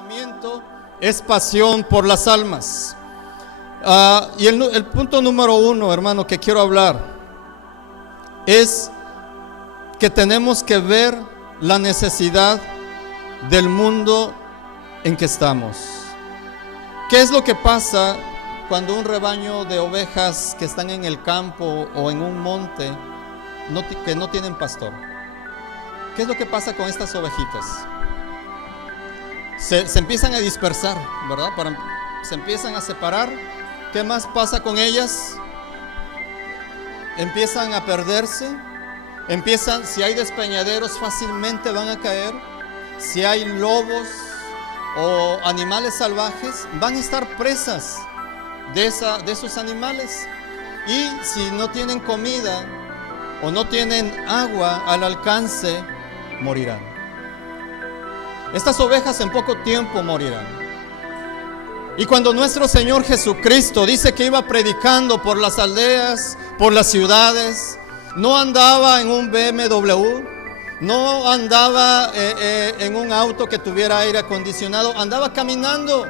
entrenamiento es pasión por las almas. Y el punto número uno, hermano, que quiero hablar es que tenemos que ver la necesidad del mundo en que estamos. ¿Qué es lo que pasa cuando un rebaño de ovejas que están en el campo o en un monte que no tienen pastor? ¿Qué es lo que pasa con estas ovejitas? Se empiezan a dispersar, ¿verdad? Se empiezan a separar. ¿Qué más pasa con ellas? Empiezan a perderse. Si hay despeñaderos, fácilmente van a caer. Si hay lobos o animales salvajes, van a estar presas de esos animales. Y si no tienen comida o no tienen agua al alcance, morirán. Estas ovejas en poco tiempo morirán. Y cuando nuestro Señor Jesucristo dice que iba predicando por las aldeas, por las ciudades, no andaba en un BMW, no andaba en un auto que tuviera aire acondicionado, andaba caminando.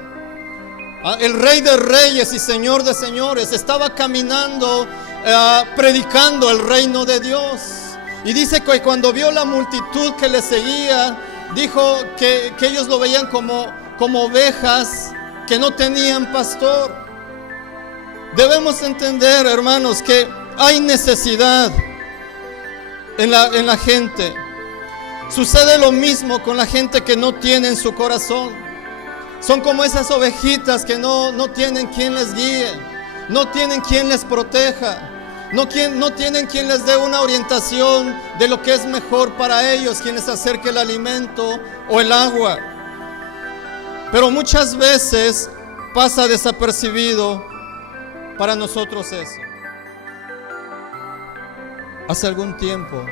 El Rey de Reyes y Señor de Señores estaba caminando, predicando el reino de Dios. Y dice que cuando vio la multitud que le seguía, dijo que ellos lo veían como ovejas que no tenían pastor. Debemos entender, hermanos, que hay necesidad en la gente. Sucede lo mismo con la gente que no tiene en su corazón. Son como esas ovejitas que no tienen quien les guíe, no tienen quien les proteja, no tienen quien les dé una orientación de lo que es mejor para ellos, quien les acerque el alimento o el agua. Pero muchas veces pasa desapercibido para nosotros eso. Hace algún tiempo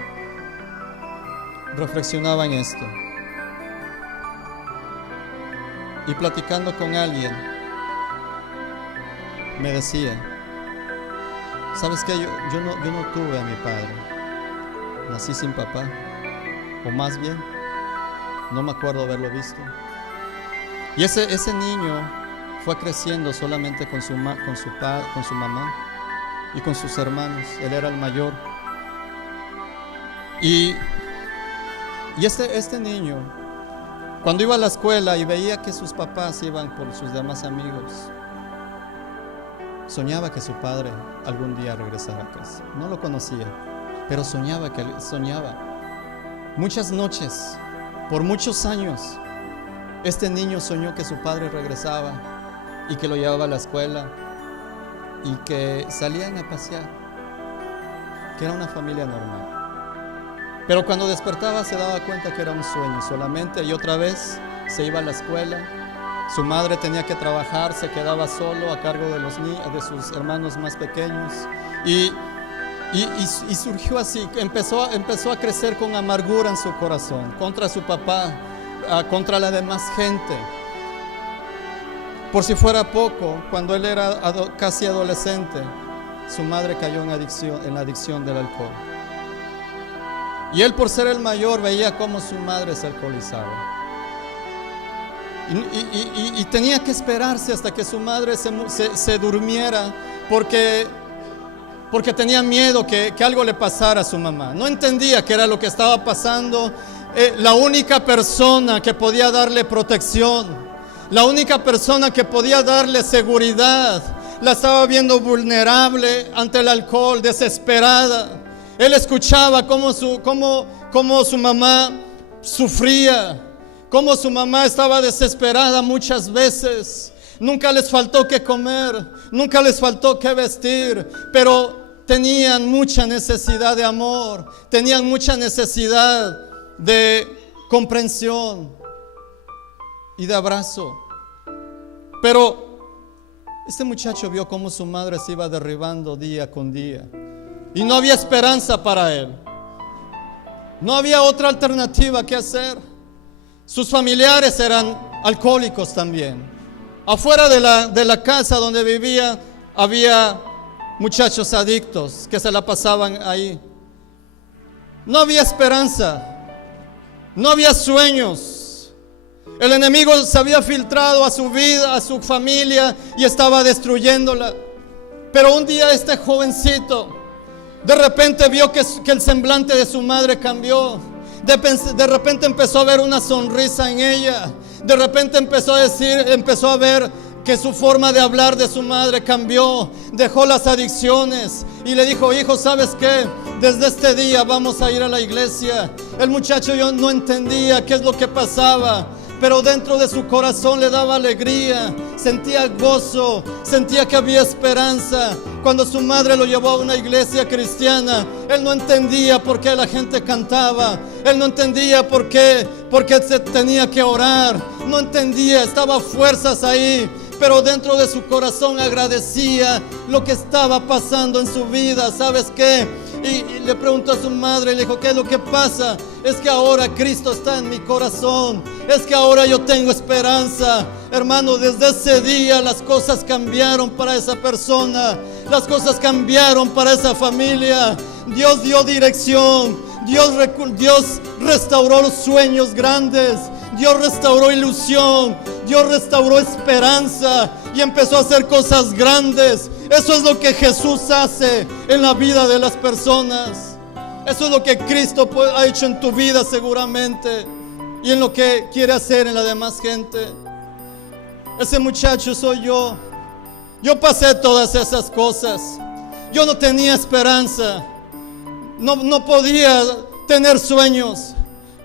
reflexionaba en esto y platicando con alguien me decía: ¿sabes qué? Yo no tuve a mi padre, nací sin papá, o más bien no me acuerdo haberlo visto. Y ese niño fue creciendo solamente con su mamá y con sus hermanos. Él era el mayor. Y este niño, cuando iba a la escuela y veía que sus papás iban por sus demás amigos, soñaba que su padre algún día regresara a casa. No lo conocía, pero soñaba. Muchas noches, por muchos años, este niño soñó que su padre regresaba y que lo llevaba a la escuela y que salían a pasear, que era una familia normal. Pero cuando despertaba se daba cuenta que era un sueño solamente, y otra vez se iba a la escuela. Su madre tenía que trabajar, se quedaba solo a cargo de sus hermanos más pequeños, y surgió así. Empezó a crecer con amargura en su corazón contra su papá, contra la demás gente. Por si fuera poco, cuando él era casi adolescente, su madre cayó en la adicción del alcohol. Y él, por ser el mayor, veía cómo su madre se alcoholizaba. Y tenía que esperarse hasta que su madre se durmiera, porque tenía miedo que algo le pasara a su mamá. No entendía qué era lo que estaba pasando. La única persona que podía darle protección, la única persona que podía darle seguridad, la estaba viendo vulnerable ante el alcohol, desesperada. Él escuchaba cómo su mamá sufría, cómo su mamá estaba desesperada muchas veces. Nunca les faltó que comer, nunca les faltó que vestir, pero tenían mucha necesidad de amor, tenían mucha necesidad de comprensión y de abrazo. Pero este muchacho vio cómo su madre se iba derribando día con día y no había esperanza para él. No había otra alternativa que hacer. Sus familiares eran alcohólicos también. Afuera de la casa donde vivía había muchachos adictos que se la pasaban ahí. No había esperanza, no había sueños. El enemigo se había filtrado a su vida, a su familia, y estaba destruyéndola. Pero un día este jovencito de repente vio que el semblante de su madre cambió. De repente empezó a ver una sonrisa en ella. De repente empezó a ver que su forma de hablar de su madre cambió. Dejó las adicciones y le dijo: hijo, ¿sabes qué? Desde este día vamos a ir a la iglesia. El muchacho yo no entendía qué es lo que pasaba, pero dentro de su corazón le daba alegría, sentía gozo, sentía que había esperanza. Cuando su madre lo llevó a una iglesia cristiana, él no entendía por qué la gente cantaba, él no entendía por qué se tenía que orar, no entendía, estaba fuerzas ahí, pero dentro de su corazón agradecía lo que estaba pasando en su vida. ¿Sabes qué? Y le preguntó a su madre, le dijo: ¿qué es lo que pasa? Es que ahora Cristo está en mi corazón, es que ahora yo tengo esperanza. Hermano, desde ese día las cosas cambiaron para esa persona, las cosas cambiaron para esa familia. Dios dio dirección, Dios restauró los sueños grandes, Dios restauró ilusión, Dios restauró esperanza y empezó a hacer cosas grandes. Eso es lo que Jesús hace en la vida de las personas. Eso es lo que Cristo ha hecho en tu vida seguramente, y en lo que quiere hacer en la demás gente. Ese muchacho soy yo. Yo pasé todas esas cosas. Yo no tenía esperanza, no podía tener sueños,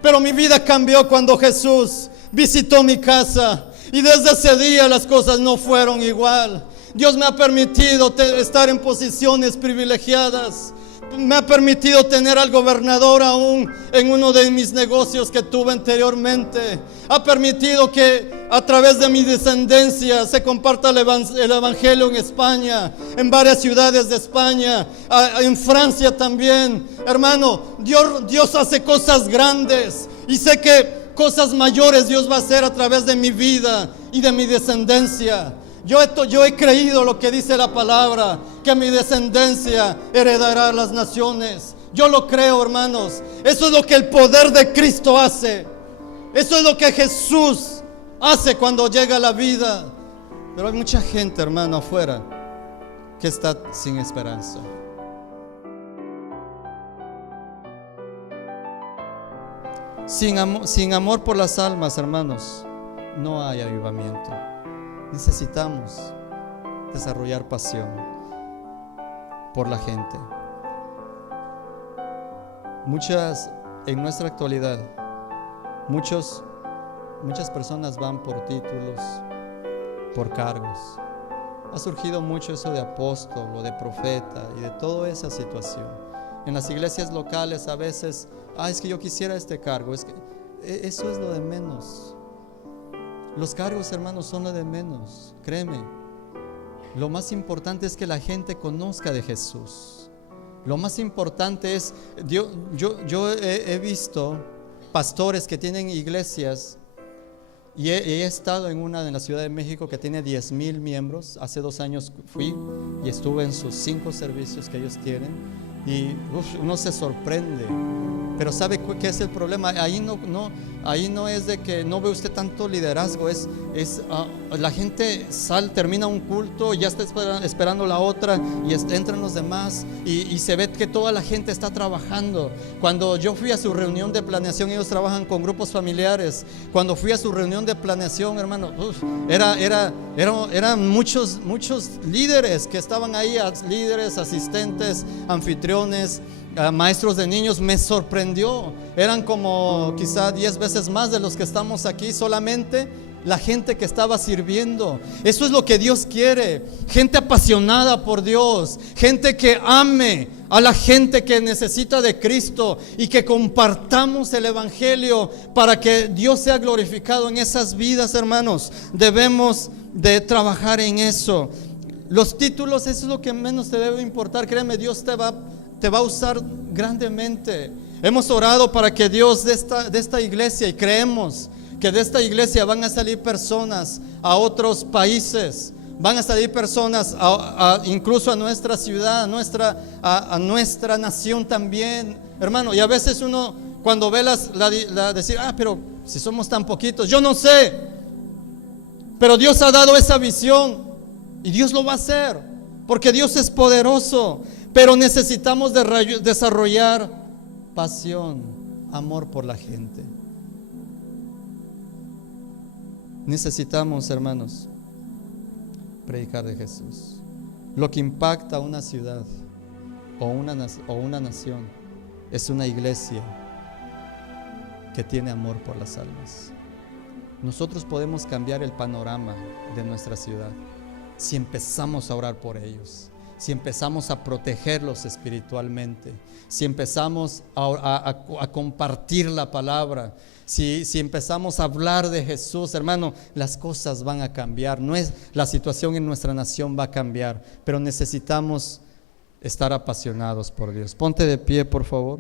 pero mi vida cambió cuando Jesús visitó mi casa, y desde ese día las cosas no fueron igual. Dios me ha permitido estar en posiciones privilegiadas. Me ha permitido tener al gobernador aún en uno de mis negocios que tuve anteriormente. Ha permitido que a través de mi descendencia se comparta el evangelio en España, en varias ciudades de España, en Francia también. Hermano, Dios hace cosas grandes, y sé que cosas mayores Dios va a hacer a través de mi vida y de mi descendencia. Yo he creído lo que dice la palabra, que mi descendencia heredará las naciones. Yo lo creo, hermanos. Eso es lo que el poder de Cristo hace. Eso es lo que Jesús hace cuando llega a la vida. Pero hay mucha gente, hermano, afuera que está sin esperanza. Sin amor por las almas, hermanos, no hay avivamiento. Necesitamos desarrollar pasión por la gente. En nuestra actualidad, muchas personas van por títulos, por cargos. Ha surgido mucho eso de apóstol o de profeta y de toda esa situación. En las iglesias locales a veces, es que yo quisiera este cargo. Es que eso es lo de menos. Los cargos, hermanos, son lo de menos, créeme. Lo más importante es que la gente conozca de Jesús. Lo más importante es, yo he visto pastores que tienen iglesias, y he estado en una en la Ciudad de México que tiene 10,000 miembros. Hace 2 años fui y estuve en sus 5 servicios que ellos tienen, y uno se sorprende. Pero ¿sabe qué es el problema? Ahí no es de que no ve usted tanto liderazgo. La gente termina un culto, ya está esperando la otra, y entran los demás, y se ve que toda la gente está trabajando. Cuando yo fui a su reunión de planeación, ellos trabajan con grupos familiares. Cuando fui a su reunión de planeación, hermano, eran muchos líderes que estaban ahí, líderes, asistentes, anfitriones, maestros de niños. Me sorprendió. Eran como quizá 10 veces más de los que estamos aquí, solamente la gente que estaba sirviendo. Eso es lo que Dios quiere: gente apasionada por Dios, gente que ame a la gente que necesita de Cristo, y que compartamos el evangelio para que Dios sea glorificado en esas vidas, hermanos. Debemos de trabajar en eso. Los títulos, eso es lo que menos te debe importar. Créeme, Dios te va a usar grandemente. Hemos orado para que Dios de esta iglesia, y creemos que de esta iglesia van a salir personas a otros países, van a salir personas incluso a nuestra ciudad, a nuestra nación también, hermano. Y a veces uno Cuando ve decir, pero si somos tan poquitos, yo no sé. Pero Dios ha dado esa visión y Dios lo va a hacer, porque Dios es poderoso. Pero necesitamos desarrollar pasión, amor por la gente. Necesitamos, hermanos, predicar de Jesús. Lo que impacta a una ciudad o una nación es una iglesia que tiene amor por las almas. Nosotros podemos cambiar el panorama de nuestra ciudad si empezamos a orar por ellos, si empezamos a protegerlos espiritualmente, si empezamos a compartir la palabra, si empezamos a hablar de Jesús, hermano, las cosas van a cambiar. La situación en nuestra nación va a cambiar, pero necesitamos estar apasionados por Dios. Ponte de pie, por favor.